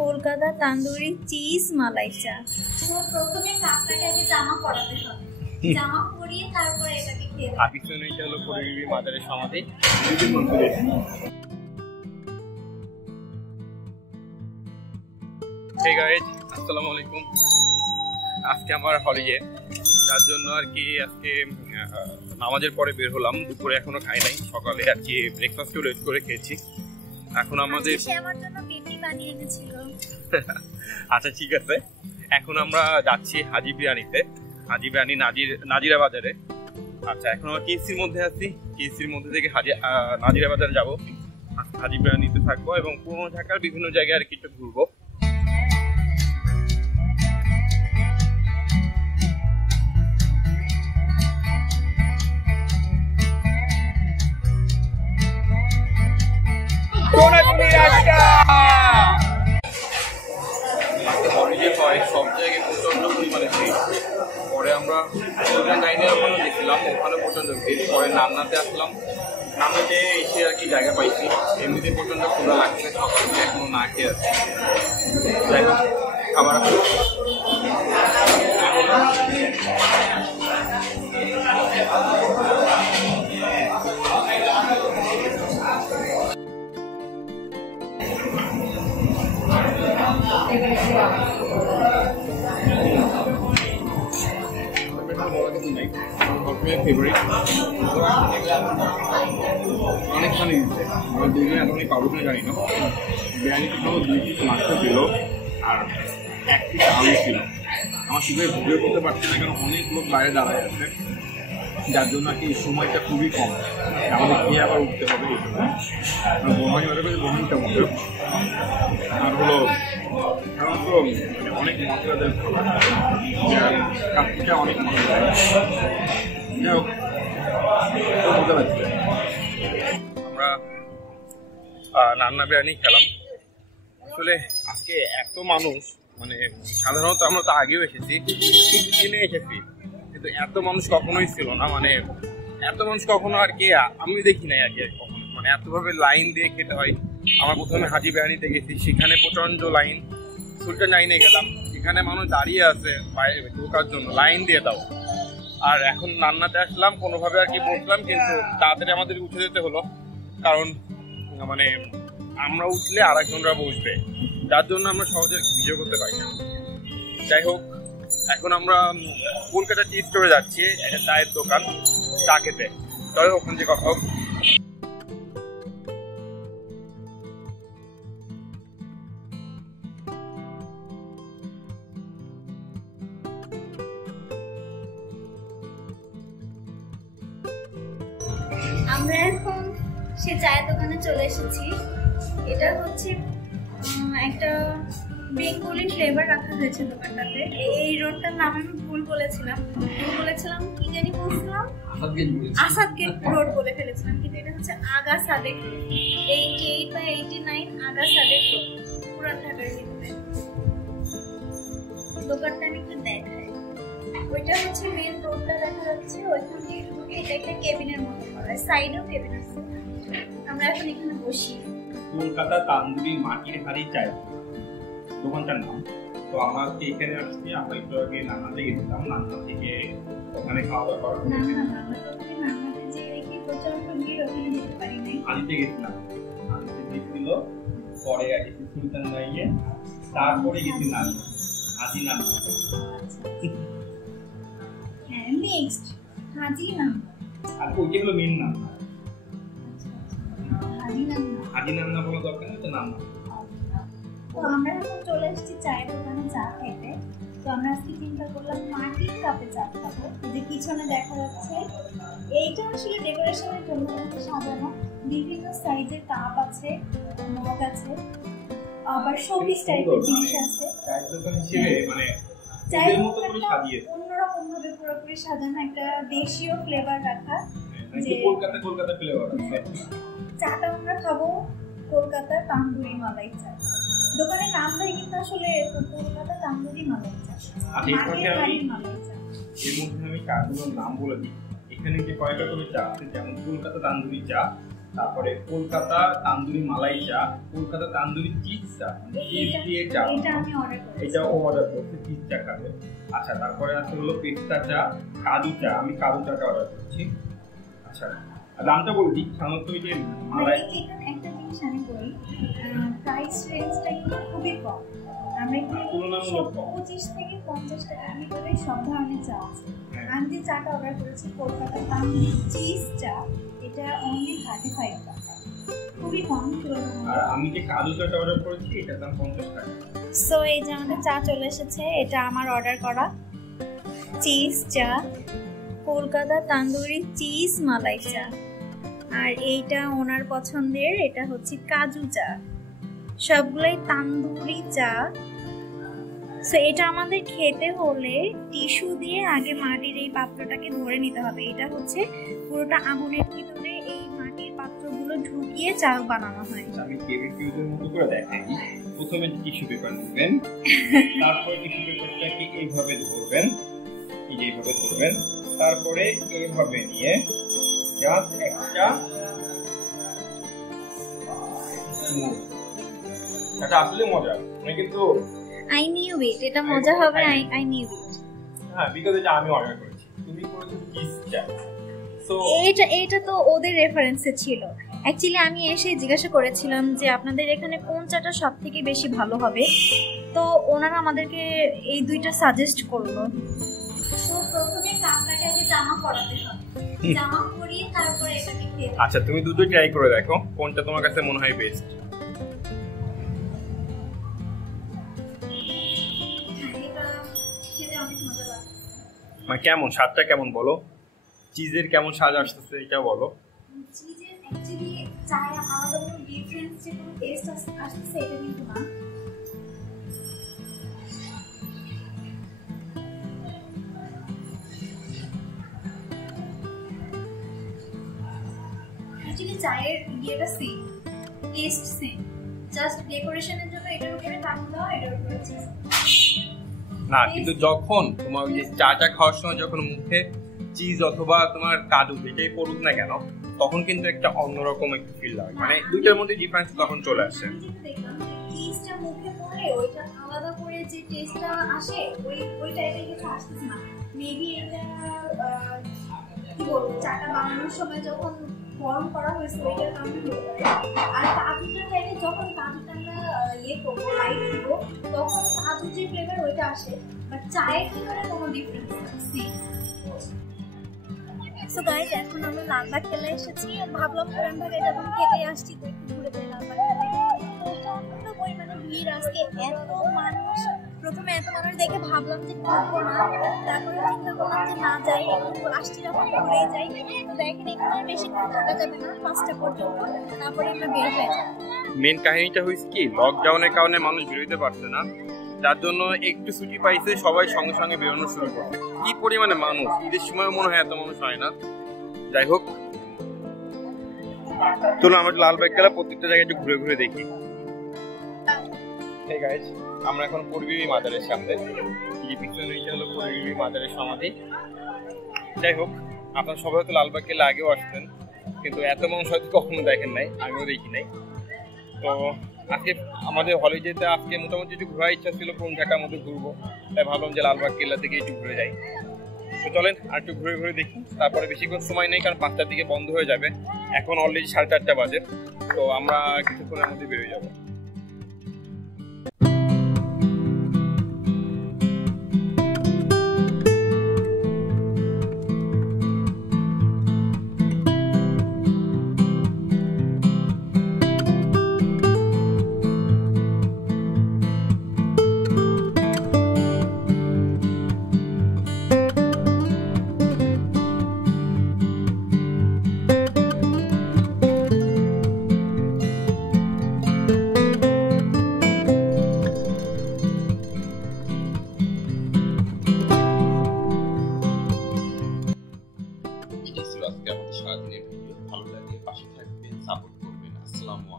Kolkata tandoori cheese মালাই চা। তো প্রথমে কাপটাকে আগে জামা পরাতে হবে, জামা পরিয়ে তারপরে এটাকে খেয়ে দেব। পিছনে এটা হলো পরিবি মাদারের সমাধি। হে গাইস, আসসালামু আলাইকুম। আজকে আমার হলিডে, যার জন্য আর কি আজকে নামাজের পরে বের হলাম। দুপুরে এখনো খাই নাই, সকালে আর কি ব্রেকফাস্টও লেট করে খেয়েছি। এখন আমাদের আমার জন্য বিটি বানিয়ে এনেছিল। আচ্ছা ঠিক আছে, এখন আমরা যাচ্ছি হাজি বিরিয়ানিতে। হাজি বিরিয়ানি নাজিরা বাজারে। আচ্ছা, এখন আমরা কেসির মধ্যে আছি। কেসির মধ্যে থেকে নাজিরা বাজার যাবো। হাজি বিরিয়ানিতে থাকবো এবং পুরোনো ঢাকার বিভিন্ন জায়গায় আর কিছু ঘুরবো। সব জায়গায় প্রচন্ড পরিমাণে ভিড়। পরে আমরা লাইনের ওখানে দেখছিলাম, ওখানে প্রচন্ড ভিড়। পরে নান্নাতে আসলাম, নান্নাতে এসে আর কি জায়গা পাইছি। এমনিতে প্রচন্ড ক্ষুধা লাগছে, সকাল থেকে এখনো না খেয়ে আছে। যাই হোক, খাবার অনেকখানি দিচ্ছে। আমার দুজনে এতখানি পাবো কিনা জানি না। বিরিয়ানিতে তো 2 পিস মাংস ছিল আর 1 পিস আলু ছিল। আমার শীঘ্র ভিডিও করতে পারছি না, কারণ অনেক লোক বাইরে দাঁড়ায় আছে, যার জন্য আর কি সময়টা খুবই কম। আমাদের খেয়ে আবার উঠতে হবে। বহানি বাজার করে বহানিটা মতো আর হলো সাধারণত অনেক মশলাদের কাপটা অনেক মশলা মজা লাগছে। আমরা নান্না বিরিয়ানি খেলাম। আসলে আজকে এত মানুষ, মানে সাধারণত আমরা তো আগেও এসেছি, কিনে এসেছি, কিন্তু এত মানুষ কখনোই ছিল না। মানে এত মানুষ কখনো আর কি আমি দেখি নাই আগে কখনো। মানে এতভাবে লাইন দিয়ে খেতে হয়। আমরা প্রথমে হাজি বিরিয়ানিতে গেছি, সেখানে প্রচন্ড লাইন। সুলতান লাইনে গেলাম, সেখানে মানুষ দাঁড়িয়ে আছে বাইরে ঢোকার জন্য, লাইন দিয়ে দাও। আর এখন নান্নাতে আসলাম, কোনোভাবে আর কি বসলাম, কিন্তু তাড়াতাড়ি আমাদের উঠে যেতে হলো, কারণ মানে আমরা উঠলে আরেকজনরা বসবে, যার জন্য আমরা সহজে ভিডিও করতে পারি না। যাই হোক, এখন আমরা কলকাতা টি স্টোরে যাচ্ছি, একটা চায়ের দোকান, চা খেতে। তবে ওখান থেকে কথা হোক। আমরা এখন সে চায়ের দোকানে চলে এসেছি। এটা হচ্ছে একটা বেঙ্গলি ফ্লেভার রাখা হয়েছে দোকানটাতে। এই রোডটার নাম আমি ভুল বলেছিলাম, কি জানি বলছিলাম, আসাদ গেট রোড বলে ফেলেছিলাম, কিন্তু এটা হচ্ছে আগা সাদেক রোড। 88 বা 89 আগা সাদেক রোড, পুরান ঢাকার ভিতরে। দোকানটা আমি একটু দেখাই। ওইটা হচ্ছে মেন রোডটা দেখা যাচ্ছে, ওইখান থেকে ঢুকে এটা একটা কেবিনের মতো করা, সাইডেও কেবিন আছে। আমরা এখন এখানে বসি। কলকাতা তান্দুরি মাটির হাড়ি চায় দোকানটার নাম। তো আমরা এখানে আসছি, আমরা একটু আগে নান্নাতে গেছিলাম, নান্না থেকে ওখানে খাওয়া দাওয়া করা। নান্নাতে যে কি প্রচন্ড ভিড়, ওখানে যেতে পারি নাই। আলিতে গেছিলাম, আলিতে গেছিল, পরে এসে সুলতান লাইয়ে, তারপরে গেছি নান্না, হাজি নান্না। হ্যাঁ, নেক্সট হাজি নান্না। আর ওইটা হলো মেন নান্না। হাজি নান্না বলা দরকার নেই, তো নান্না। তো আমরা এখন চলে এসেছি চায়ের দোকানে চা খেতে। তো আমরা আজকে চিন্তা করলাম মাটির কাপে চা খাবো। যে পিছনে দেখা যাচ্ছে এইটা আসলে ডেকোরেশনের জন্য সাজানো, বিভিন্ন সাইজের কাপ আছে, মগ আছে, আবার শোপিস টাইপের জিনিস আছে। চায়ের দোকান হিসেবে মানে চায়ের মতো করে সাজিয়েছে, অন্যরকম ভাবে পুরোপুরি সাজানো, একটা দেশীয় ফ্লেভার রাখা, যে কলকাতা ফ্লেভার আছে। চাটা আমরা খাবো কলকাতার তান্দুরি মালাই চা। দোকানের নামটাই কিন্তু আসলে কলকাতা তান্দুরি মালাই চা। এর মধ্যে আমি চাগুলোর নাম বলে দিই। এখানে যে কয়েকটা করে চা আছে, যেমন কলকাতা তান্দুরি চা, তারপরে কলকাতা তান্দুরি মালাই চা, কলকাতা তান্দুরি চিজ চা, চিজ দিয়ে চা, এটা অর্ডার করছে, চিজ চা খাবে। আচ্ছা, তারপরে আছে হলো পেস্তা চা, কাজু চা, আমি কাজু চাটা অর্ডার করছি। আচ্ছা, দামটা বলে দিই, সাধারণত ওই যে মালাই একটা জিনিস আমি বলি, প্রাইস রেঞ্জটা কিন্তু খুবই কম। আমরা এখানে 25 থেকে 50 টাকা আমি করে সব ধরনের চা আছে। আমি যে চাটা অর্ডার করেছি কলকাতা তান্দুরি চিজ চা, এটা অনলি 35 টাকা, খুবই কম। আর আমি যে কাজু চাটা অর্ডার করেছি এটার দাম 50 টাকা। সো এই যে আমাদের চা চলে এসেছে, এটা আমার অর্ডার করা চিজ চা, কলকাতা তান্দুরি চিজ মালাই চা। আর এইটা ওনার পছন্দের, এটা হচ্ছে কাজু চা, সবগুলোই তান্দুরি চা। সো এটা আমাদের খেতে হলে টিস্যু দিয়ে আগে মাটির এই পাত্রটাকে ধরে নিতে হবে। এটা হচ্ছে পুরোটা আগুনের ভিতরে এই মাটির পাত্রগুলো ঢুকিয়ে চা বানানো হয়। আমি কেবিকিউদের মতো করে দেখাই। প্রথমে টিস্যু পেপার নেবেন, তারপরে টিস্যু পেপারটাকে এইভাবে ধরবেন, এইভাবে ধরবেন, তারপরে এইভাবে নিয়ে জাস্ট একটা এটা আসলে মজা, মানে কিন্তু আই নিউ ইট, এটা মজা হবে। আই নিউ ইট, হ্যাঁ, বিকজ এটা আমি অর্ডার করেছি, তুমি করেছো চিজ চা। সো এটা তো ওদের রেফারেন্সে ছিল। অ্যাকচুয়ালি আমি এসে জিজ্ঞাসা করেছিলাম যে আপনাদের এখানে কোন চাটা সবথেকে বেশি ভালো হবে, তো ওনারা আমাদেরকে এই দুইটা সাজেস্ট করলো। তো প্রথমে কাপটাকে আগে জামা পরাতে হবে, জামা পরিয়ে তারপরে এটাকে খেতে। আচ্ছা, তুমি দুটো ট্রাই করে দেখো কোনটা তোমার কাছে মনে হয় বেস্ট। মানে কেমন স্বাদটা কেমন বলো, চিজের কেমন স্বাদ আসতেছে এটা বলো। চিজের অ্যাকচুয়ালি চায়ে আলাদা কোনো ডিফারেন্স যে কোনো টেস্ট আসতেছে এটা কিন্তু না। অ্যাকচুয়ালি চায়ের ইয়েটা সেম, টেস্ট সেম, জাস্ট ডেকোরেশনের জন্য এটার উপরে কাট দেওয়া, এটার উপরে চিজ না। কিন্তু যখন তোমার ওই যে চাটা খাওয়ার সময় যখন মুখে চিজ অথবা তোমার কাজু যেটাই পড়ুক না কেন, তখন কিন্তু একটা অন্যরকম একটা ফিল লাগে, মানে দুইটার মধ্যে ডিফারেন্স তখন চলে আসে। চিজটা মুখে পড়লে ওইটা আলাদা করে যে টেস্টটা আসে ওই টাইপের কিছু আসতেছে না। মেবি এটা কি বলবো, চাটা বানানোর সময় যখন গরম করা হয়েছে ওইটার কারণে হতে পারে। আর কাজুটা চাইলে যখন কাজুটা আমরা ইয়ে করবো, লাইট দিব, তখন কাজু যে ফ্লেভার ওইটা আসে, বাট চায়ের ফ্লেভারে কোনো ডিফারেন্স নেই। সো গাইস, এখন আমরা লালবাগ কেল্লা এসেছি। ভাবলাম পুরান ঢাকায় যখন খেতে আসছি তো একটু ঘুরে যাই লালবাগ কেল্লায়। প্রচন্ড পরিমাণে ভিড় আজকে, এত মানুষ। প্রথমে এত মানুষ দেখে ভাবলাম যে ঢুকবো না, তারপরে চিন্তা করলাম যে না যাই, একটু আসছি যখন ঘুরে যাই। তো দেখেন এখানে বেশিক্ষণ থাকা যাবে না, 5টা পর্যন্ত, তারপরে আমরা বের হয়ে যাই। মেন কাহিনীটা হয়েছে কি, লকডাউনের কারণে মানুষ বেরোতে পারছে না, যার জন্য একটু ছুটি পাইছে, সবাই সঙ্গে সঙ্গে বেরোনো শুরু করছে। কি পরিমাণে মানুষ, ঈদের সময় মনে হয় এত মানুষ হয় না। যাই হোক, চলো আমরা লালবাগ কেল্লা প্রত্যেকটা জায়গায় একটু ঘুরে ঘুরে দেখি। Hey guys, আমরা এখন পূর্বী মাজারের সামনে, এই পিছনে হলো পূর্বী মাজারের সমাধি। যাই হোক, আপনারা সবাই তো লালবাগ কেল্লা আগেও আসতেন, কিন্তু এত মানুষ হয়তো কখনো দেখেন নাই, আমিও দেখি নাই। তো আজকে আমাদের হলিডেতে আজকে মোটামুটি একটু ঘোরার ইচ্ছা ছিল, কোন ঢাকার মধ্যে ঘুরবো, তাই ভাবলাম যে লালবাগ কেল্লা থেকে একটু ঘুরে যাই। তো চলেন আর একটু ঘুরে ঘুরে দেখি। তারপরে বেশিক্ষণ সময় নেই, কারণ 5টার দিকে বন্ধ হয়ে যাবে, এখন অলরেডি 4:30 বাজে। তো আমরা কিছুক্ষণের মধ্যে বেরিয়ে যাবো। সারাদিনের ভিডিও ভালো লাগে, পাশে থাকবেন, সাপোর্ট করবেন। আসসালামু আলাইকুম।